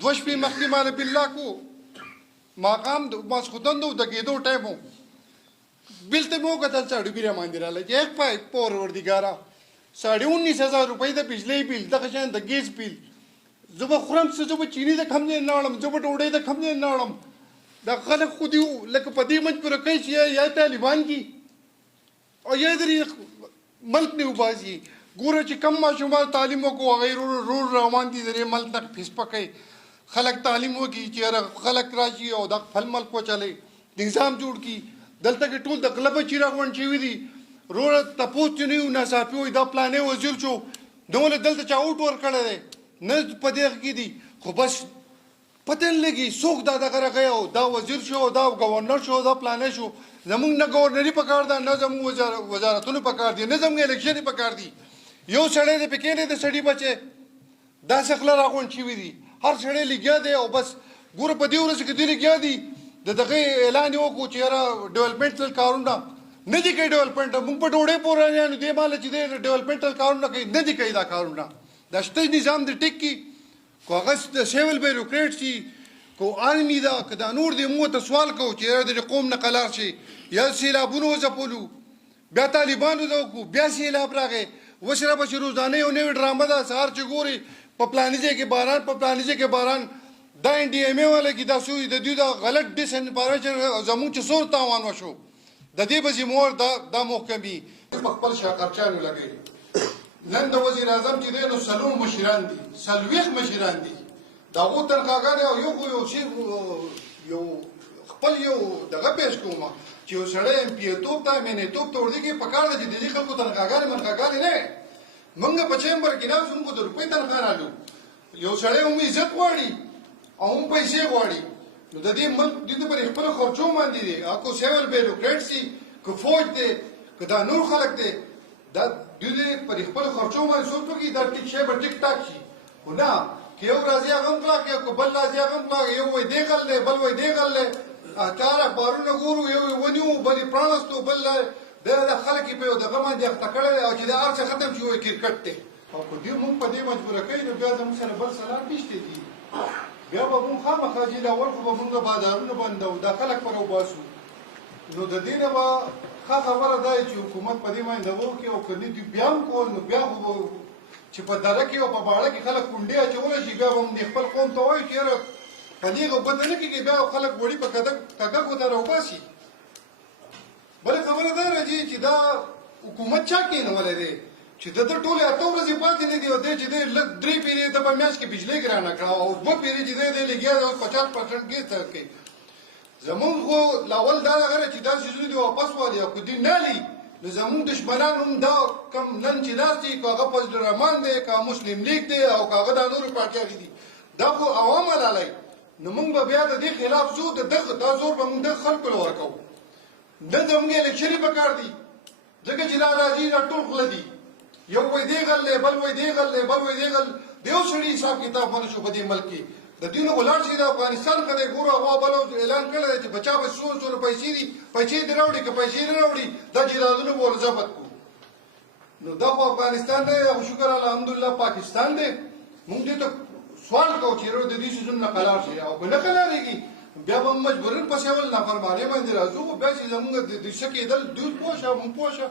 دوه شپې مخکې مانه بالله کو ماقام د ماسخوتن د کېدو ټایم و بلته مې وکتل ساړه بیره باندې راغلی چې ایک پای پروردګاره 19,500 روپۍ د بجلی بیل دغه شان د ګیس بیل زه به خورم څه زه به چیني د کم ځای نه وړم زه به ډوډۍ د کم ځای نه وړم دا خلک خو دي لکه په دې مجبوره کوي چې یا طالبان دي او یا درې ملک نه وباسي ګوره چې کم ماشومان تعلیم وکړو هغوی رور روان دي د دې ملک نه فیس پکوي خلک تعلیم وکړي چې خلک راشي او د خپل ملک وچلوي نظام جوړ کړي دلته کې ټول د غله بچي راغونډ شوي دي روره تپوس چې نه وي ناڅاپي وایي دا پلانې وزیر شو دغه دلته چا اوټ ورکړی دی نه په دې کې دي خو بس پته نه لګي څوک دا دغه راغی او دا وزیر شو دا ګورنر شو دا پلانې شو زمونږ نه ګورنري پکار ده نه زمونږ وزارتونه پکار دي نه زمونږ الیکشنې پکار دي یو سړی دی پکې نه د سړي بچی داسې خله راغونډ شوي دي هر سړی لګیا دی او بس ګوره په دې ورځ کې دوی لګیا دي د دغه اعلان یې وکړو چې یاره ډیولپمنټل کارونه نه دي کوي ډیولپمنټ موږ په ډوډۍ پورې دې ماله چې دی ډیولپمنټل کارونه کوي نه دي کوي دا کارونه دا شته نظام د ټیک کی کو هغه د سیول بیروکریټ شي کو آرمي دا که دا نور دی موږ ته سوال کوو چې یاره د قوم نه قلار شي یا سیلابونه وځپلو بیا طالبانو ته وکړو بیا سیلاب راغی اوس را به چې روزانه یو نوې ډرامه ده سهار چې ګوري په پلاني ځای کې باران په پلاني ځای کې باران دا ان ډي ایم اے والا کې دا سوی د دوی دا غلط ډس انفارمیشن زموږ چې څومره تاوان وشو د دې به ذموار دا محکمې په خپل شاکرچانو لګوي نن د وزیر اعظم چې دی نو څلور مشران دي څلوېښت مشران دي د هغو تنخواګانې او یو شي یو خپل یو دغه پیش کوم چې یو سړی ایم پي توب ته مینې توب ته ورځي پکار ده چې د دې خلکو تنخواګانې منخواګانې نه موږ په چیمبر کې ناست موږ د روپۍ تنخوا رالو یو سړی هم عزت غواړي او هم پیسې غواړي نو د دې ملک دوی ته پر خپلو خرچو باندې دي که سیول بیروکریټ شي که فوج دی که دا نور خلک دی دا دوی پر خپلو خرچو باندې سوچ وکړي دا ټیک شی به ټیک ټاک شي خو نه که یو راځي هغه هم کلاک که بل راځي هغه هم کلاک یو وایي دی غل دی بل وایي دی غل دی چار اخبارونه ګورو یو ونیو بل یې پرانستو بل د خلک یې په یو دغه باندې اخته کړی دی او چې دا هر څه ختم شي وایي کرکټ دی او که دوی موږ په دې مجبوره کوي نو بیا زموږ سره بل سلام نشته دي بیا به موږ خامخا چې دا ور خو به موږ بازارونه بندو دا خلک پر وباسو نو د دې نه به ښه خبره دا چې حکومت په دې باندې وکړي او که نه دوی بیا هم کول نو بیا خو چې په دره کې او په باړه کې خلک کونډې اچولی شي بیا به هم خپل قوم ته وایي چې یاره په دې غوبته نه کېږي بیا خلک وړي په کږکو ته راوباسي بله خبره دا راځي چې دا حکومت چا کېنولی دی چې د ده ټولې 8 ورځې پاتې نه دي او دی چې دی لږ 3 پیرې ته په میاشت کې بجلۍ ګرانه کړه او 2 پیرې چې دی لګیا دی اوس 50% ګیس کوي زمونږ خو لاول دا دغه چې دا څیزونه دي واپس والي او که دوی نه لي نو زمونږ دشمنان هم دا کم نن چې ناست دي که هغه فضل الرحمن دی که مسلم لیگ دی او که هغه دا نورې پارټیانې دي دا خو عوام حلالوي نو موږ به بیا د دې خلاف ځو دا زور به موږ دغه خلکو له ورکوو نه زموږ الیکشنې پکار دي ځکه چې دا راځي دا ټول غله دي یو وایي دی غل دی بل وایي دی غل دی بل وایي دی غل د یو سړي حساب کتاب باندې شو په دې ملک کې د دوی نه ولاړ شي د افغانستان ښه دی ګوره هوا بل اعلان کړی دی چې بچا به څومره پیسې دي پیسې دې راوړي که پیسې نه راوړي دا جهادونه به ور ضبط کړو نو دا خو افغانستان دی او شکر الحمدلله پاکستان دی موږ دې ته سوال کوو چې د دې څیزونو نه قلار شي او که نه قلارېږي بیا به مجبورن په سیول نافرمانۍ باندې راځو بیا چې زموږ د څه کېدل دوی پوه شه موږ پوه شه